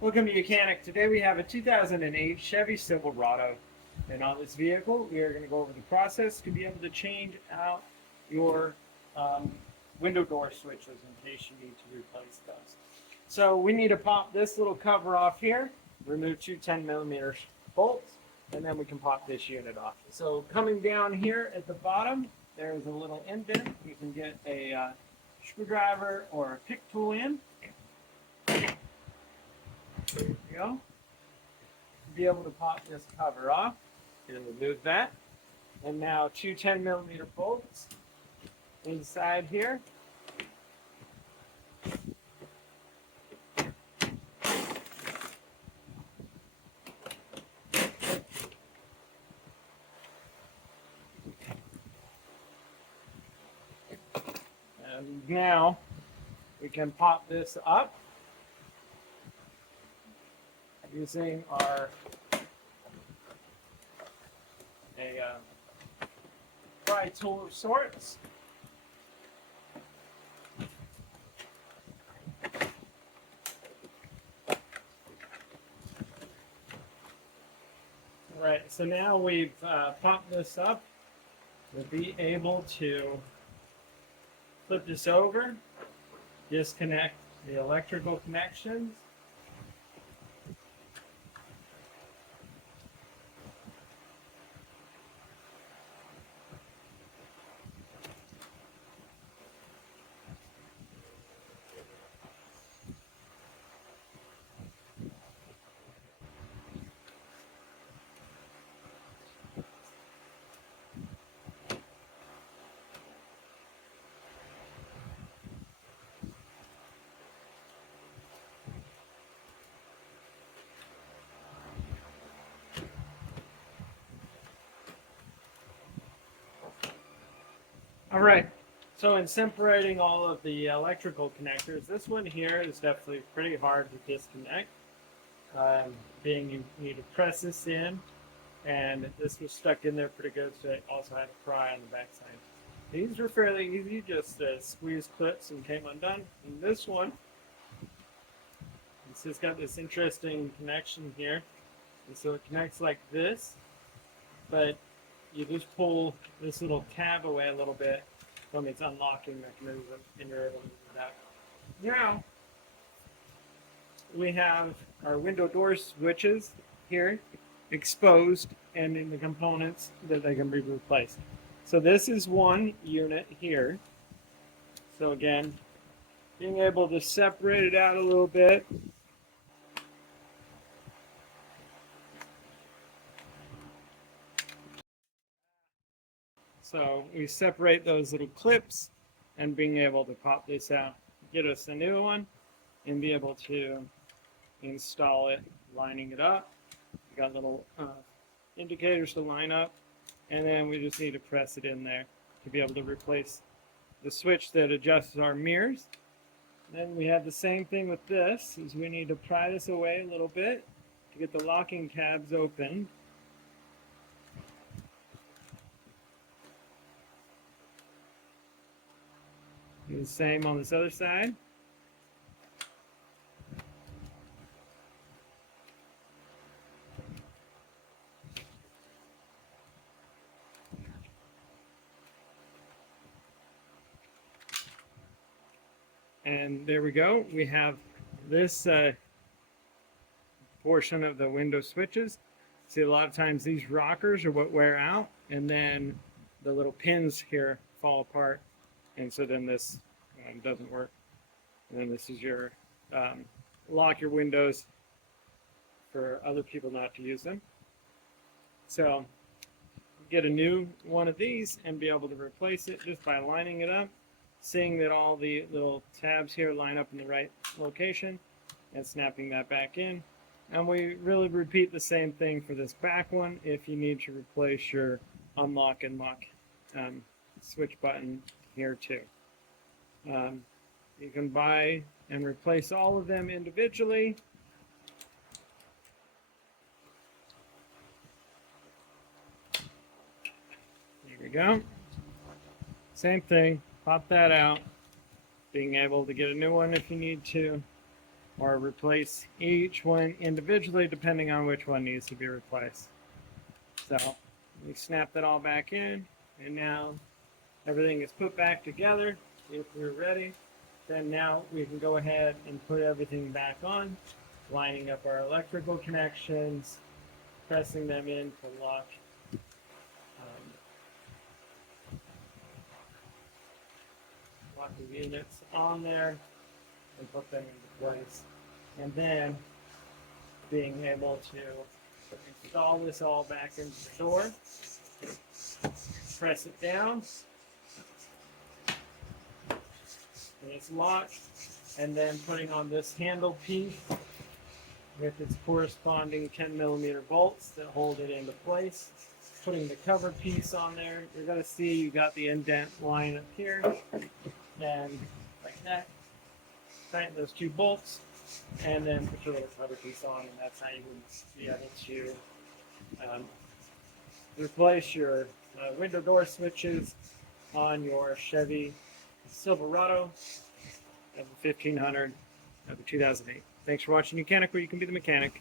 Welcome to Mechanic. Today we have a 2008 Chevy Silverado. And on this vehicle, we are going to go over the process to be able to change out your window door switches in case you need to replace those. So we need to pop this little cover off here, remove two 10mm bolts, and then we can pop this unit off. So coming down here at the bottom, there's a little indent. You can get a screwdriver or a pick tool in. There you go. Be able to pop this cover off and remove that. And now two 10mm bolts inside here. And now we can pop this up using our pry tool of sorts. All right, so now we've popped this up, we'll be able to flip this over, disconnect the electrical connections. All right, so in separating all of the electrical connectors, this one here is definitely pretty hard to disconnect. Being you need to press this in, and this was stuck in there pretty good, so I also had to pry on the back side. These were fairly easy, just squeeze clips and came undone. And this one, it's just got this interesting connection here. And so it connects like this, but you just pull this little tab away a little bit from its unlocking mechanism, and you're able to move it out. Now, we have our window door switches here exposed and in the components that they can be replaced. So this is one unit here. So again, being able to separate it out a little bit. So we separate those little clips and being able to pop this out, get us a new one, and be able to install it, lining it up. We got little indicators to line up, and then we just need to press it in there to be able to replace the switch that adjusts our mirrors. Then we have the same thing with this, is we need to pry this away a little bit to get the locking tabs open. Do the same on this other side. And there we go. We have this portion of the window switches. See, a lot of times these rockers are what wear out, and then the little pins here fall apart, and so then this doesn't work. And then this is your lock your windows for other people not to use them. So get a new one of these and be able to replace it just by lining it up, seeing that all the little tabs here line up in the right location, and snapping that back in. And we really repeat the same thing for this back one if you need to replace your unlock and lock switch button here too. You can buy and replace all of them individually. There we go. Same thing, pop that out, being able to get a new one if you need to, or replace each one individually depending on which one needs to be replaced. So we snap that all back in, and now everything is put back together. If we're ready, then now we can go ahead and put everything back on, lining up our electrical connections, pressing them in to lock lock the units on there and put them into place. And then being able to install this all back into the door, press it down, and it's locked, and then putting on this handle piece with its corresponding 10mm bolts that hold it into place. Putting the cover piece on there, you're going to see you got the indent line up here, and like that, tighten those two bolts, and then put your little cover piece on, and that's how you would be able to replace your window door switches on your Chevy Silverado of the 1500 of the 2008. Thanks for watching Mechanic, where you can be the mechanic.